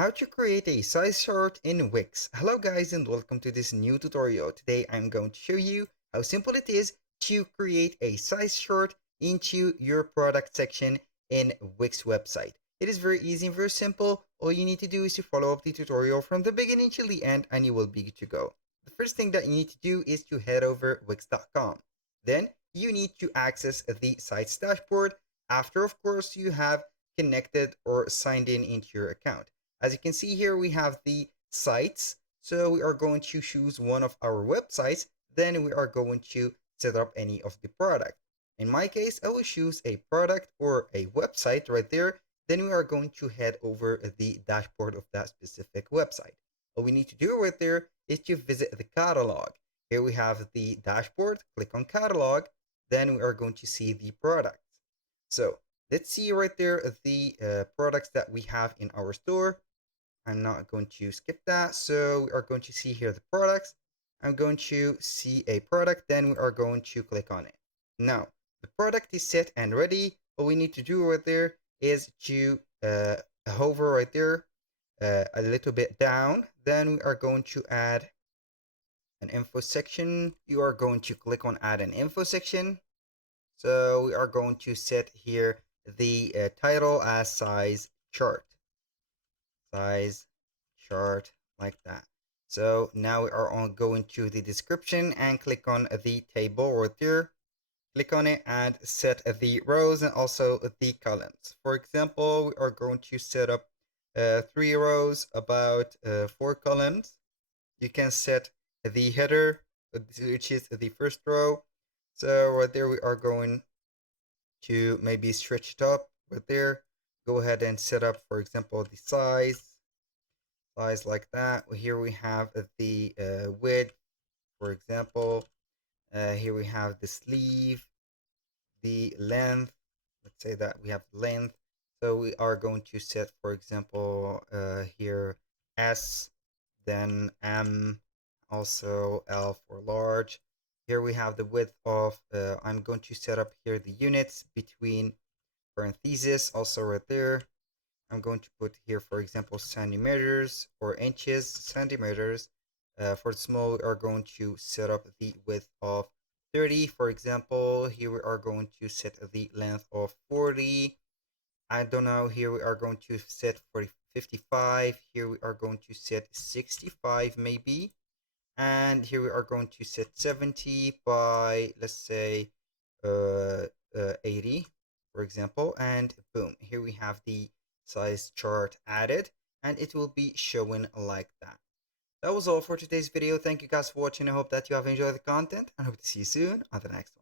How to create a size chart in Wix. Hello guys and welcome to this new tutorial. Today I'm going to show you how simple it is to create a size chart into your product section in Wix website. It is very easy and very simple. All you need to do is to follow up the tutorial from the beginning to the end and you will be good to go. The first thing that you need to do is to head over wix.com. Then you need to access the site's dashboard after of course you have connected or signed in into your account. As you can see here, we have the sites. So we are going to choose one of our websites. Then we are going to set up any of the product. In my case, I will choose a product or a website right there. Then we are going to head over the dashboard of that specific website. All we need to do right there is to visit the catalog. Here we have the dashboard. Click on catalog. Then we are going to see the products. So let's see right there the products that we have in our store. I'm not going to skip that. So we are going to see here the products. I'm going to see a product, then we are going to click on it. Now, the product is set and ready. All we need to do right there is to hover right there a little bit down. Then we are going to add an info section. You are going to click on add an info section. So we are going to set here the title as size chart. Size chart like that. So now we are going to the description and click on the table right there. Click on it and set the rows and also the columns. For example, we are going to set up 3 rows, about 4 columns. You can set the header, which is the first row. So right there we are going to maybe stretch it up right there. Go ahead and set up, for example, the size like that. Here we have the width, for example. Here we have the sleeve, the length. Let's say that we have length. So we are going to set, for example, here S, then M, also L for large. Here we have the width of, I'm going to set up here the units between parentheses, also right there. I'm going to put here, for example, centimeters or inches, centimeters. For the small, we are going to set up the width of 30. For example, here we are going to set the length of 40. I don't know, here we are going to set for 55. Here we are going to set 65 maybe. And here we are going to set 70 by, let's say, 80, for example. And boom, here we have the size chart added and it will be showing like that. That was all for today's video. Thank you guys for watching. I hope that you have enjoyed the content and hope to see you soon on the next one.